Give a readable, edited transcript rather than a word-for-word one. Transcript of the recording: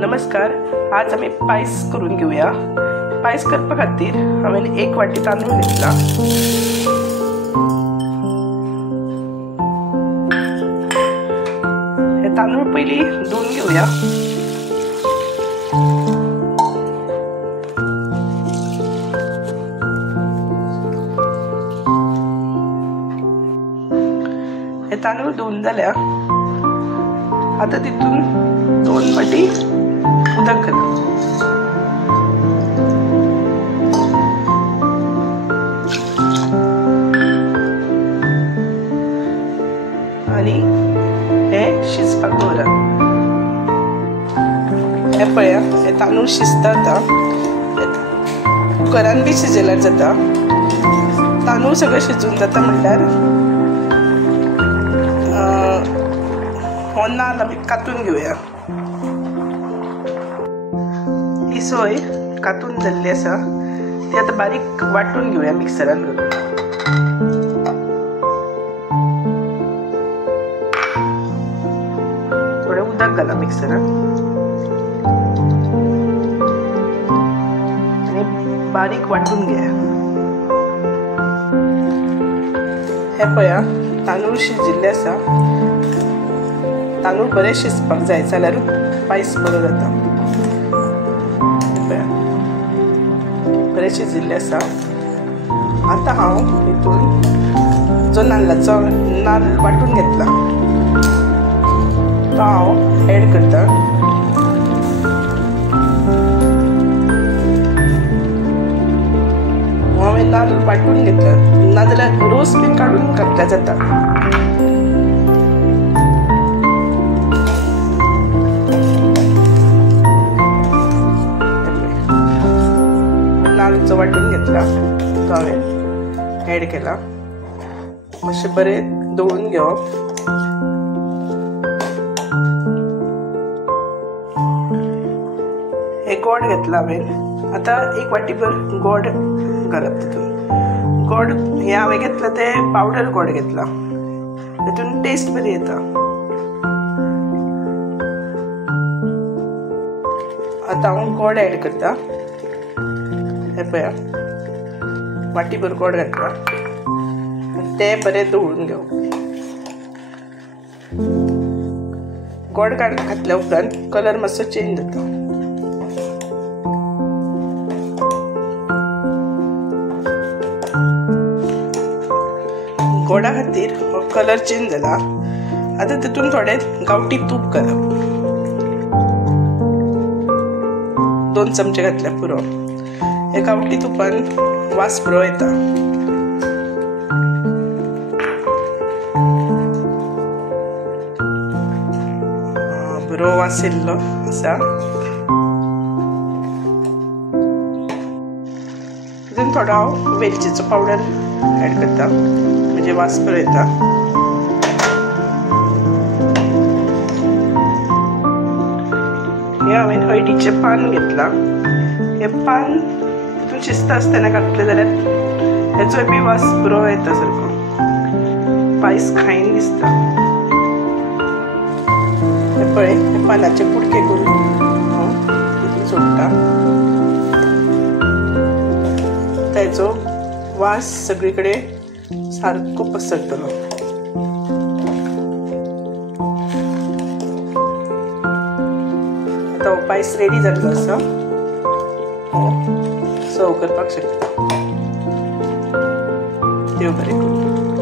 नमस्कार, आज आम्ही पायस करून घेऊया। पायस करपा खातीर हांवें 1 वाटी तांदूळ घेतला। हे तांदूळ पयली धुवन घेऊया। हे तांदूळ धुवन जाल्या आता तितून 2 वाटी उदक घाल आणि हे शिजपाक दवरा। हे पळया, हे तांदूळ शिजता आता। कुकरान बी शिजल्यार जाता। तांदूळ सगळं शिजून जाता म्हणल्यार हो नाल्ल आमी कातून घेऊया। ही सोय कातून जाल्ली आसा ती आता बारीक वाटून घेऊया मिक्सरान घालून। थोडे उदक घाला मिक्सरान आणि बारीक वाटून घ्या। हे पळया, तांदूळ शिजिल्ले आसा। तांदूळ बरे शिजपाक जाय जाल्यार पायस बरो जाता। बरे शिजिल्ले आसा। आता हांव हितून जो नाल्लाचो नाल्ल वाटून घेतला तो हांव एड करता। हांवें नाल्ल वाटून घेतला, नाजाल्यार रोस बी काडून घातल्या जाता। नाल्ल जो वाटून घेतला तो हांवें एड केला। मातशें बरें दळून घेवप। हे गोड घेतला हांवें। आता 1 वाटीभर गोड घालप तितून। गोड हे हांवें घेतला ते पावडर गोड घेतला, तितून टेस्ट बरी येता। आता हांव गोड एड करता। हे पळया, वाटीभर गोड घातला। ते बरें दळून घेवप। गोड घातल्या उपरांत कलर मातसो चेंज जाता। गोडा खातीर हो कलर चेंज जाला। आता तितून थोडे गावठी तूप घालप। 2 चमचे घातल्या पुरो। हे गावठी तुपान वास बरो येता। बरो वास येयल्लो आसा। तितून थोडो हांव वेलचीचो पावडर एड करता, म्हणजे वास बरो येता। हे हांवें हळदीचें पान घेतला। हे पान तितून शिजता आसतना घातले जाल्यार हेचो बी वास बरो येता सारको। पायस खायन दिसता। हे पळय, हे पानाचे कुडके करून तितून सोडटा। तेचो वास सगळीकडे सारको पसरतलो। आता हो पायस रेडी जाल्लो आसा। सर्व करपाक शकता। देव बरें करूं।